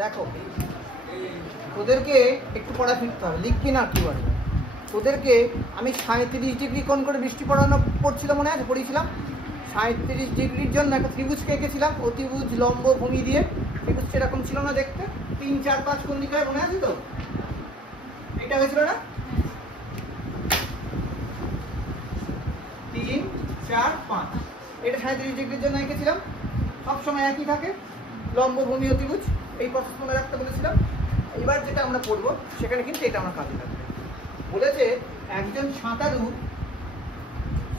দেখো ওদেরকে একটু পড়া ফিরতে হবে, লিখবি না কি বলে। ওদেরকে আমি 37 ডিগ্রি কোণ করে বৃষ্টি পড়ছিল মনে আছে, পড়িয়েছিলাম। 37 ডিগ্রির জন্য একটা ত্রিভুজকে এঁকেছিলাম, অতিভুজ লম্ব ভূমি দিয়ে। ত্রিভুজটা এরকম ছিল না দেখতে, 3, 4, 5 কোণ দিকে হয়, মনে আছে তো? এটা হয়েছিল না? 3, 4, 5 এটা 37 ডিগ্রির জন্য এঁকেছিলাম। সবসময় একই থাকে, লম্ব ভূমি অতিভুজ। এই প্রসেস মনে রাখতে বলেছিলাম। এবার যেটা আমরা পড়বো সেখানে কিন্তু এটা আমরা কাজে লাগবে। বলেছে একজন সাঁতারু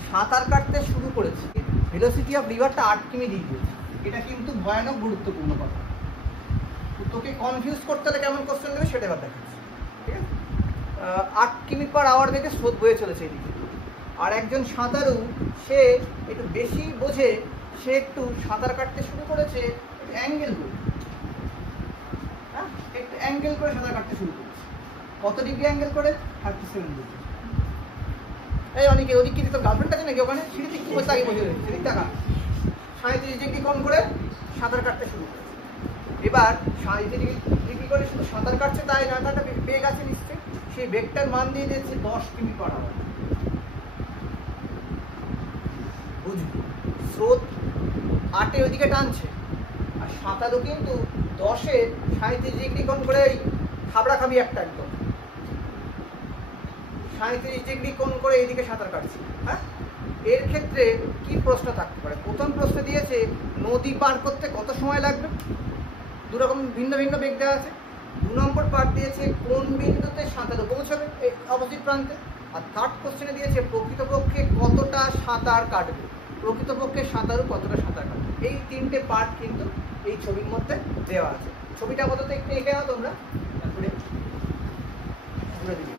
সাঁতার কাটতে শুরু করেছে, ভেলোসিটি অফ রিভারটা 8 কিমি দিয়ে দিয়েছে। এটা কিন্তু ভয়ানক গুরুত্বপূর্ণ কথা। তোকে কনফিউজ করতে হলে কেমন কোশ্চেন দেবে সেটা এবার দেখাচ্ছি, ঠিক আছে? 8 কিমি পার আওয়ার থেকে স্রোত বয়ে চলেছে এদিকে। আর একজন সাঁতারু সে একটু বেশি বোঝে, সে একটু সাঁতার কাটতে শুরু করেছে অ্যাঙ্গেল করে, হ্যাঁ, একটু অ্যাঙ্গেল করে সাঁতার কাটতে শুরু করেছে। কত ডিগ্রি অ্যাঙ্গেল করে? 37 ডিগ্রি। এই অনেকে ওদিকে তো গার্লফ্রেন্ড আছে নাকি ওখানে? সেদিক কি বলতে আগে বসে রয়েছে, সেদিক টাকা 37 ডিগ্রি কোণ করে সাঁতার কাটতে শুরু করে। এবার 37 ডিগ্রি করে শুধু সাঁতার কাটছে তাই না, একটা বেগ আছে নিশ্চয়ই। সেই বেগটার মান দিয়ে দিচ্ছে 10 কিমি পার আওয়ার। বুঝবি, স্রোত 8 ওইদিকে টানছে, আর সাঁতারও কিন্তু 10-এ 37 ডিগ্রি কোণ করে খাবড়া খাবি একটা একদম 37 ডিগ্রি কোণ করে এইদিকে সাঁতার কাটছে। হ্যাঁ, এর ক্ষেত্রে কি প্রশ্ন থাকতে পারে? প্রথম প্রশ্ন দিয়েছে নদী পার করতে কত সময় লাগবে। দুরকম ভিন্ন ভিন্ন বেগ দেওয়া আছে। 2 নম্বর পার্ট দিয়েছে কোন বিন্দুতে সাঁতারু পৌঁছাবে এই অপোজিট প্রান্তে। আর থার্ড কোশ্চেনে দিয়েছে প্রকৃতপক্ষে কতটা সাঁতার কাটবে, প্রকৃতপক্ষে সাঁতারু কতটা সাঁতার কাটবে। এই 3টে পার্ট কিন্তু এই ছবির মধ্যে দেওয়া আছে। ছবিটা আপাতত একটু এঁকে নাও তোমরা, তারপরে ঘুরে দিবি।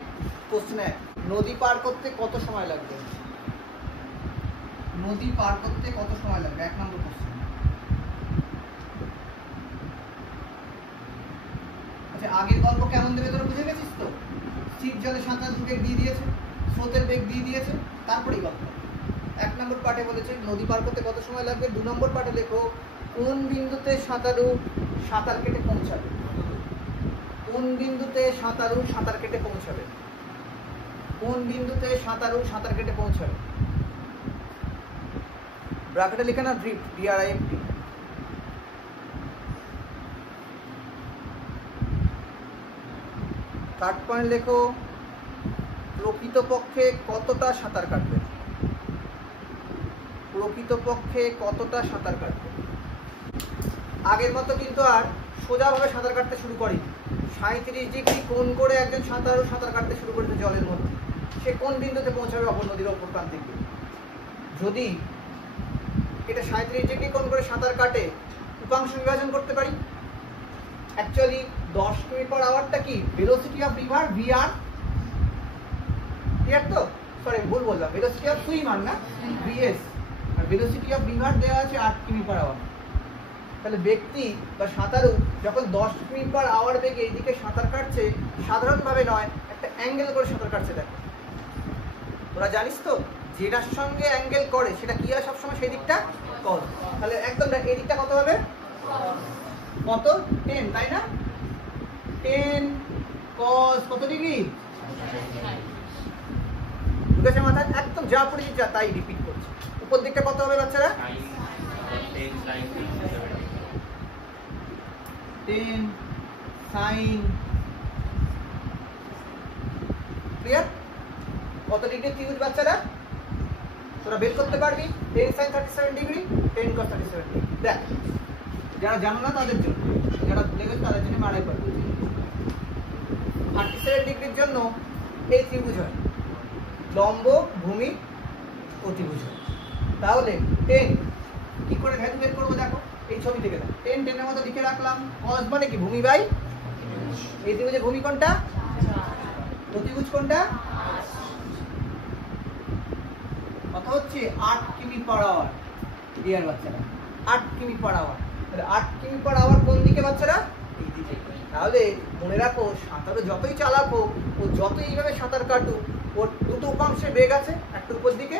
কোশ্চেন 1, নদী পার করতে কত সময় লাগবে? নদী পার করতে কত সময় লাগবে? 1 নম্বর কোশ্চেন। আচ্ছা, আগের গল্প কেমন দেবে তোরা বুঝে গেছিস তো? স্থির জলে সাঁতার বেগ দিয়ে দিয়েছে, স্রোতের বেগ দিয়ে দিয়েছে, তারপরেই গল্প। 1 নম্বর পার্টে বলেছে নদী পার করতে কত সময় লাগবে। 2 নম্বর পার্টে লেখো কোন বিন্দুতে সাঁতারু সাঁতার কেটে পৌঁছাবে। কোন বিন্দুতে সাঁতারু সাঁতার কেটে পৌঁছাবে? কোন বিন্দুতে সাঁতারু সাঁতার কেটে পৌঁছাবে? ব্র্যাকেটে লিখে না ড্রিফট, DRIFT। থার্ড পয়েন্ট লেখো প্রকৃতপক্ষে কতটা সাঁতার কাটবে। প্রকৃতপক্ষে কতটা সাঁতার কাটবে। আগের মতো কিন্তু আর সোজাভাবে সাঁতার কাটতে শুরু করেনি। 37 ডিগ্রি কোণ করে একজন সাঁতারু সাঁতার কাটতে শুরু করেছে জলের মধ্যে। সে কোন বিন্দুতে পৌঁছাবে অপর নদীর অপর প্রান্তে গিয়ে? যদি এটা 37 ডিগ্রি কোণ করে সাঁতার কাটে, উপাংশ বিভাজন করতে পারি। অ্যাকচুয়ালি 10 কিমি পার আওয়ারটা কি velocity of river VR, clear তো? সরি ভুল বললাম, ভেলোসিটি অফ সুইমার না, VS। আর ভেলোসিটি অফ রিভার দেওয়া আছে 8 কিমি পার আওয়ার। তাহলে ব্যক্তি বা সাঁতারু যখন 10 কিমি পার আওয়ার বেগে এইদিকে সাঁতার কাটছে, সাধারণভাবে নয়, একটা অ্যাঙ্গেল করে সাঁতার কাটছে। দেখো তোরা জানিস তো যেটার সঙ্গে অ্যাঙ্গেল করে সেটা কি হয় সবসময়, সেই দিকটা কস। তাহলে একদম এই দিকটা কত হবে? কত? 10, তাই না? 10 cos কত ডিগ্রি? বুঝেছে মাথায়? একদম যা পড়েছি যা তাই রিপিট করছে। উপর দিকটা কত হবে বাচ্চারা? 10 sin। ক্লিয়ার? কত ডিগ্রি ত্রিভুজ বাচ্চারা তোরা বের করতে পারবি? 10 sin 37 ডিগ্রি, 10 cos 37 ডিগ্রি। দেখ যারা জানো না তাদের জন্য, যারা ভুলে গেছে তাদের জন্য মারাই পারবে। 37 ডিগ্রির জন্য এই ত্রিভুজ হয়, লম্ব ভূমি অতিভুজ হয়। তাহলে 10 কি করে ভ্যালু বের করবো? দেখো এই ছবি থেকে দাও। 10 10 এর মতো লিখে রাখলাম। cos মানে কি? ভূমি বাই এই ত্রিভুজের ভূমি কোনটা? অতিভুজ কোনটা? কত হচ্ছে? 8 কিমি পার আওয়ার। ডিয়ার বাচ্চারা 8 কিমি পার আওয়ার। তাহলে 8 কিমি পার আওয়ার কোন দিকে বাচ্চারা? এই দিকে। তাহলে মনে রাখো সাঁতারও যতই চালাক হোক, ও যতই এইভাবে সাঁতার কাটুক, ওর দুটো উপাংশে বেগ আছে। একটা উপর দিকে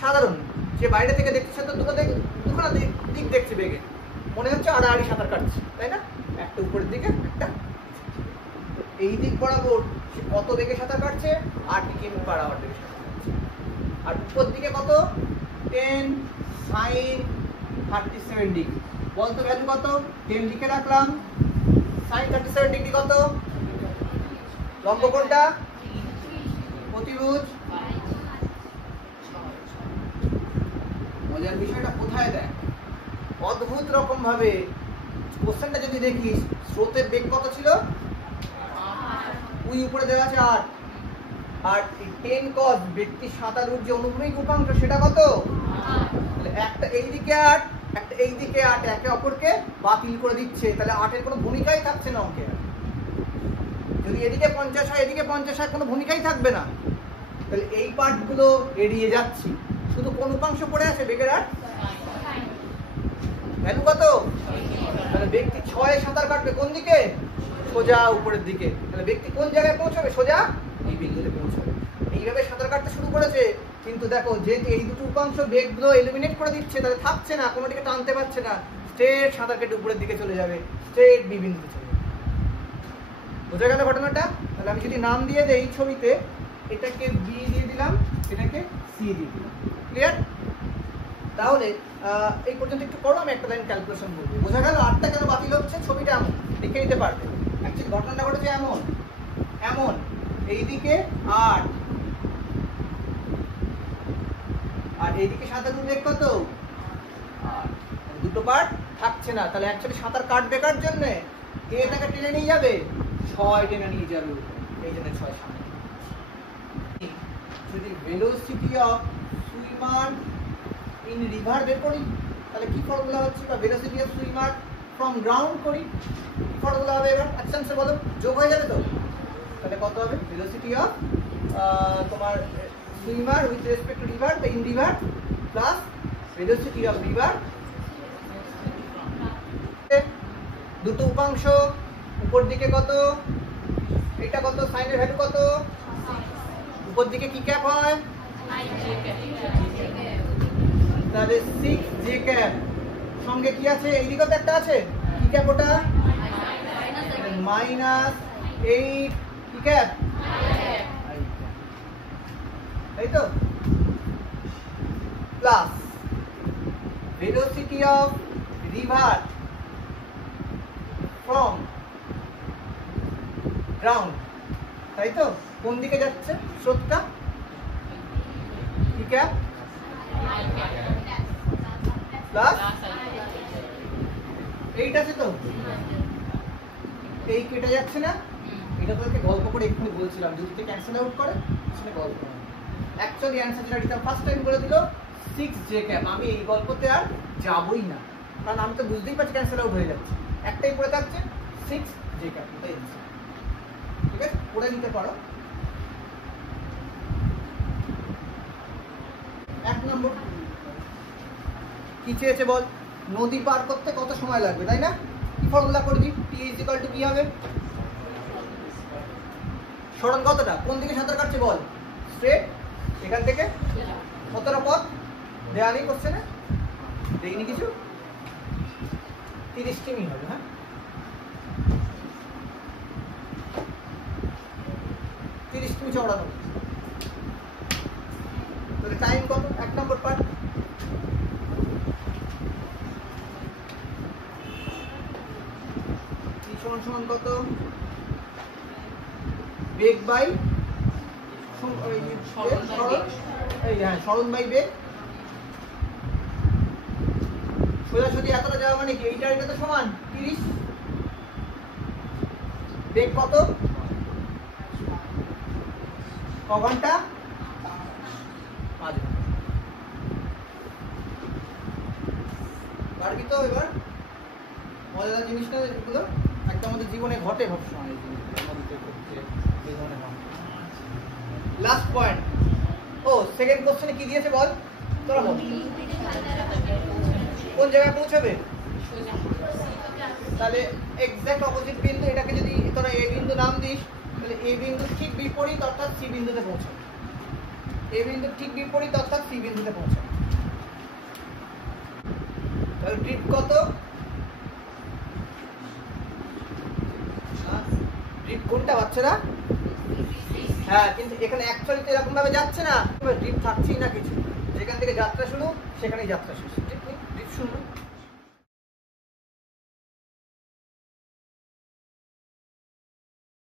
সাধারণ, যে বাইরে থেকে দেখছে সে তো দুখানা দিক দেখছে বেগে, মনে হচ্ছে আড়াআড়ি সাঁতার কাটছে, তাই না? একটা উপরের দিকে একটা। এই দিক বরাবর সে কত বেগে সাঁতার কাটছে? 8 কিমি পার আওয়ার বেগে সাঁতার কাটছে। আর উপর দিকে কত? 10 sin 37 ডিগ্রি। বলতো ভ্যালু কত? 10 লিখে রাখলাম। sin 37 ডিগ্রি কত? লম্ব কোণটা? প্রতিভুজ। মজার বিষয়টা কোথায় দেখ, অদ্ভুত রকম ভাবে কোশ্চেনটা যদি দেখিস, স্রোতের বেগ কত ছিল? ওই উপরে দেওয়া আছে 8, আর 10 cos ব্যক্তি সাঁতারুর যে অনুভূমিক উপাংশ সেটা কত? তাহলে একটা এইদিকে 8, একটা এইদিকে 8, একে অপরকে বাতিল করে দিচ্ছে। তাহলে 8 এর কোনো ভূমিকাই থাকছে না অঙ্কে। যদি এদিকে 50 হয়, এদিকে 50 হয়, কোনো ভূমিকাই থাকবে না। তাহলে এই পার্টগুলো এড়িয়ে যাচ্ছি। শুধু কোন উপাংশ পড়ে আছে বেগের? আর ভ্যালু কত? তাহলে ব্যক্তি 6 সাঁতার কাটবে কোন দিকে? সোজা উপরের দিকে। তাহলে ব্যক্তি কোন জায়গায় পৌঁছাবে? সোজা এই বিন্দুতে পৌঁছাবে। এইভাবে সাঁতার কাটতে শুরু করেছে, কিন্তু দেখো যে এই দুটো উপাংশ বেগগুলো এলিমিনেট করে দিচ্ছে, তাহলে থাকছে না, কোনো দিকে টানতে পারছে না, স্ট্রেট সাঁতার কেটে উপরের দিকে চলে যাবে, স্ট্রেট বি বিন্দুতে চলে যাবে। বোঝা গেল ঘটনাটা? তাহলে আমি যদি নাম দিয়ে দেই ছবিতে, এটাকে বি দিয়ে দিলাম, এটাকে সি দিয়ে দিলাম। ক্লিয়ার? তাহলে এই পর্যন্ত একটু করো, আমি একটা লাইন ক্যালকুলেশন বলবো। বোঝা গেল 8টা কেন বাতিল হচ্ছে? ছবিটা এমন দেখে নিতে পারবে। অ্যাকচুয়ালি ঘটনাটা ঘটেছে এমন এমন, এইদিকে 8 আর এইদিকে সাঁতারুর বেগ কত? 8। দুটো পার্ট থাকছে না। তাহলে অ্যাকচুয়ালি সাঁতার কাটবে কার জন্য? কে এটাকে টেনে নিয়ে যাবে? 6 টেনে নিয়ে যাবে। এই জন্য 6 সামনে। যদি velocity of swimmer in river বের করি, তাহলে কি ফর্মুলা হচ্ছে? বা velocity of swimmer from ground করি, কি ফর্মুলা হবে? এবার আচ্ছা আনসার বলো, যোগ হয়ে যাবে তো? তাহলে কত হবে? ভেলোসিটি অফ তোমার swimmer with respect to river বা in river plus velocity of river. দুটো উপাংশ, উপর দিকে কত? এটা কত? সাইনের ভ্যালু কত? উপর দিকে কি ক্যাপ হয়? তাহলে 6 জে ক্যাপ। সঙ্গে কি আছে? এইদিকে তো একটা আছে, কি ক্যাপ ওটা? -8 কি ক্যাপ? তাই তো? Plus velocity of river from ground, তাই তো? কোন দিকে যাচ্ছে স্রোতটা? কি ক্যাপ? প্লাস 8 আছে তো? এই কেটে যাচ্ছে না? এটা তোকে গল্প করে এক্ষুনি বলছিলাম, যদি ক্যান্সেল আউট করে সেটা গল্প না। অ্যাকচুয়ালি অ্যান্সার যেটা দিতাম ফার্স্ট টাইম বলে দিল 6 জে ক্যাপ। আমি এই গল্পতে আর যাবই না, কারণ আমি তো বুঝতেই পারছি ক্যান্সেল আউট হয়ে যাচ্ছে। একটাই পড়ে থাকছে 6 জে ক্যাপ। এটাই অ্যান্সার। ঠিক আছে, পড়ে নিতে পারো। 1 নম্বর কি চেয়েছে বল? নদী পার করতে কত সময় লাগবে, তাই না? কি ফর্মুলা করবি? টি ইকুয়াল টু কি হবে? সরণ কতটা? কোন দিকে সাঁতার কাটছে বল? স্ট্রেট এখান থেকে কতটা পথ দেয়া নেই কোশ্চেনে? দেইনি কিছু। 30 কিমি হবে। হ্যাঁ, 30 কিমি চওড়া হবে। তাহলে টাইম কত? 1 নম্বর পার্ট। সমান কত? বেগ বাই সরণ বাই বেগ। সোজাসুজি এতটা যাওয়া মানে কি? এইটা এটা তো সমান 30। বেগ কত? ক ঘন্টা? 5 ঘন্টা। পারবি তো? এবার মজাদার জিনিসটা এগুলো একদম আমাদের জীবনে ঘটে সবসময়। Last point. ও সেকেন্ড কোশ্চেনে কি দিয়েছে বল? তোরা বল, কোন জায়গায় পৌঁছাবে? তাহলে এক্সাক্ট অপোজিট বিন্দু। এটাকে যদি তোরা এ বিন্দু নাম দিস, তাহলে এ বিন্দু ঠিক বিপরীত অর্থাৎ সি বিন্দুতে পৌঁছাবে। এ বিন্দু ঠিক বিপরীত অর্থাৎ সি বিন্দুতে পৌঁছাবে। তাহলে ড্রিফট কত? ড্রিপ কোনটা বাচ্চারা? হ্যাঁ, কিন্তু এখানে অ্যাকচুয়ালি তো এরকম ভাবে যাচ্ছে না, ড্রিপ থাকছেই না কিছু। যেখান থেকে যাত্রা শুরু সেখানেই যাত্রা শেষ। ড্রিপ শুরু